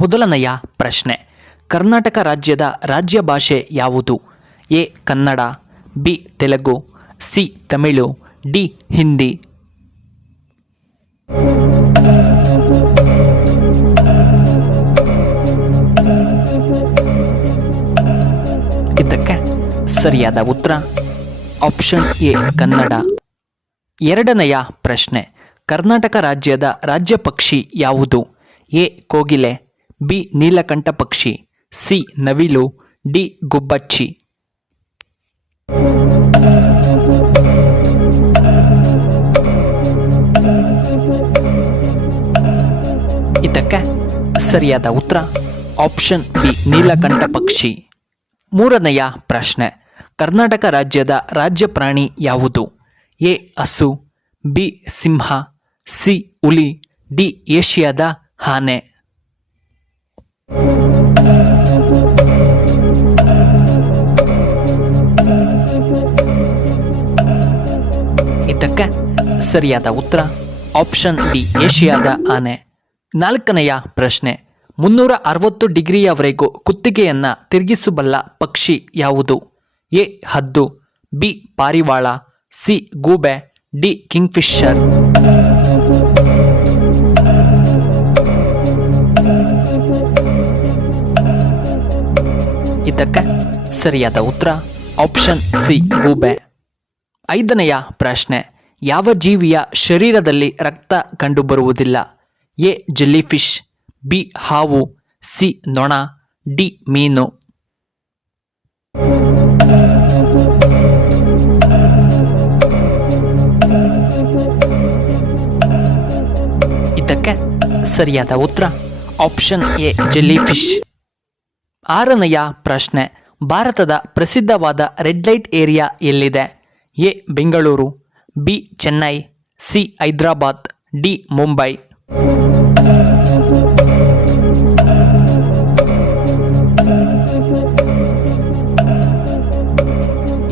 ಮೊದಲನೆಯ ಪ್ರಶ್ನೆ, ಕರ್ನಾಟಕ ರಾಜ್ಯದ ರಾಜ್ಯ ಭಾಷೆ ಯಾವುದು? A Kannada, B Telugu, C Tamil, D Hindi. ಇದಕ್ಕೆ ಸರಿಯಾದ ಉತ್ತರ ಆಪ್ಷನ್ ಎ ಕನ್ನಡ. ಎರಡನೆಯ ಪ್ರಶ್ನೆ, ಕರ್ನಾಟಕ ರಾಜ್ಯದ ರಾಜ್ಯ ಪಕ್ಷಿ ಯಾವುದು? ಎ ಕೋಗಿಲೆ, ಬಿ ನೀಲಕಂಠ ಪಕ್ಷಿ, ಸಿ ನವಿಲು, ಡಿ ಗುಬ್ಬಚ್ಚಿ. ಇದಕ್ಕೆ ಸರಿಯಾದ ಉತ್ತರ ಆಪ್ಷನ್ ಬಿ ನೀಲಕಂಠ ಪಕ್ಷಿ. ಮೂರನೆಯ ಪ್ರಶ್ನೆ, ಕರ್ನಾಟಕ ರಾಜ್ಯದ ರಾಜ್ಯ ಪ್ರಾಣಿ ಯಾವುದು? ಎ ಹಸು, ಬಿ ಸಿಂಹ, ಸಿ ಹುಲಿ, ಡಿ ಏಷ್ಯಾದ ಆನೆ. ಇದಕ್ಕೆ ಸರಿಯಾದ ಉತ್ತರ ಆಪ್ಷನ್ ಡಿ ಏಷ್ಯಾದ ಆನೆ. ನಾಲ್ಕನೆಯ ಪ್ರಶ್ನೆ, 360 ಡಿಗ್ರಿಯವರೆಗೂ ಕುತ್ತಿಗೆಯನ್ನು ತಿರುಗಿಸಬಲ್ಲ ಪಕ್ಷಿ ಯಾವುದು? ಎ ಹದ್ದು, ಬಿ ಪಾರಿವಾಳ, ಸಿ ಗೂಬೆ, ಡಿ ಕಿಂಗ್ಫಿಶರ್. ಇದಕ್ಕೆ ಸರಿಯಾದ ಉತ್ತರ ಆಪ್ಷನ್ ಸಿ ಗೂಬೆ. ಐದನೆಯ ಪ್ರಶ್ನೆ, ಯಾವ ಜೀವಿಯ ಶರೀರದಲ್ಲಿ ರಕ್ತ ಕಂಡುಬರುವುದಿಲ್ಲ? ಎ ಜೆಲ್ಲಿಫಿಶ್, ಬಿ ಹಾವು, ಸಿ ನೊಣ, ಡಿ ಮೀನು. ಇದಕ್ಕೆ ಸರಿಯಾದ ಉತ್ತರ ಆಪ್ಷನ್ ಎ ಜೆಲ್ಲಿಫಿಶ್. ಆರನೆಯ ಪ್ರಶ್ನೆ, ಭಾರತದ ಪ್ರಸಿದ್ಧವಾದ ರೆಡ್ ಲೈಟ್ ಏರಿಯಾ ಎಲ್ಲಿದೆ? A Bengaluru, B Chennai, C Hyderabad, D Mumbai.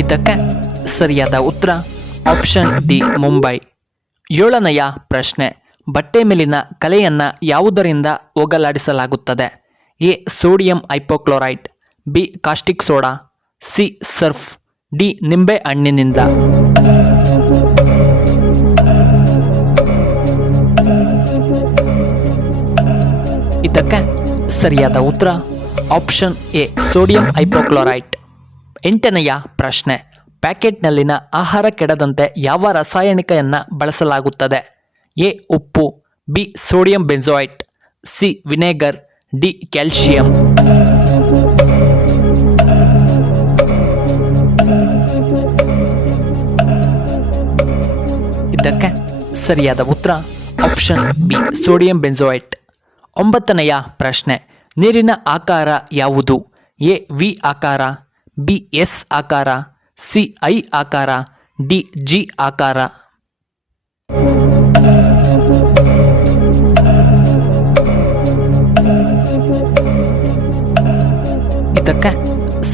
ಇದಕ್ಕೆ ಸರಿಯಾದ ಉತ್ತರ ಆಪ್ಷನ್ ಡಿ ಮುಂಬೈ. ಏಳನೆಯ ಪ್ರಶ್ನೆ, ಬಟ್ಟೆ ಮೇಲಿನ ಕಲೆಯನ್ನು ಯಾವುದರಿಂದ ಹೋಗಲಾಡಿಸಲಾಗುತ್ತದೆ? A sodium hypochloride, B caustic soda, C Surf, D ನಿಂಬೆ ಹಣ್ಣಿನಿಂದ. ಇದಕ್ಕೆ ಸರಿಯಾದ ಉತ್ತರ ಆಪ್ಷನ್ ಎ ಸೋಡಿಯಂ ಹೈಪೋಕ್ಲೋರೈಡ್. ಎಂಟನೆಯ ಪ್ರಶ್ನೆ, ಪ್ಯಾಕೆಟ್ನಲ್ಲಿನ ಆಹಾರ ಕೆಡದಂತೆ ಯಾವ ರಾಸಾಯನಿಕವನ್ನು ಬಳಸಲಾಗುತ್ತದೆ? ಎ ಉಪ್ಪು, B sodium benzoate, C vinegar, D calcium. ಇದಕ್ಕೆ ಸರಿಯಾದ ಉತ್ತರ ಆಪ್ಷನ್ ಬಿ ಸೋಡಿಯಂ ಬೆಂಜೋಯೇಟ್. ಒಂಬತ್ತನೆಯ ಪ್ರಶ್ನೆ, ನೀರಿನ ಆಕಾರ ಯಾವುದು? ಎ ವಿ ಆಕಾರ, ಬಿ ಎಸ್ ಆಕಾರ, ಸಿ ಐ ಆಕಾರ, ಡಿ ಜಿ ಆಕಾರ. ಇದಕ್ಕೆ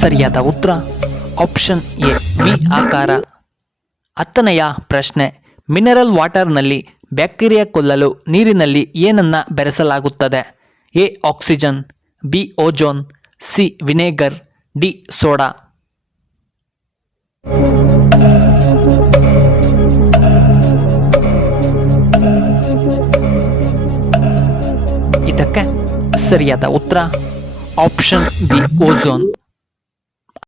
ಸರಿಯಾದ ಉತ್ತರ ಆಪ್ಷನ್ ಎ ವಿ ಆಕಾರ. ಹತ್ತನೆಯ ಪ್ರಶ್ನೆ, ಮಿನರಲ್ ವಾಟರ್ನಲ್ಲಿ ಬ್ಯಾಕ್ಟೀರಿಯಾ ಕೊಲ್ಲಲು ನೀರಿನಲ್ಲಿ ಏನನ್ನು ಬೆರೆಸಲಾಗುತ್ತದೆ? A oxygen, B ozone, C vinegar, D soda. ಇದಕ್ಕೆ ಸರಿಯಾದ ಉತ್ತರ ಆಪ್ಷನ್ ಬಿ ಓಜೋನ್.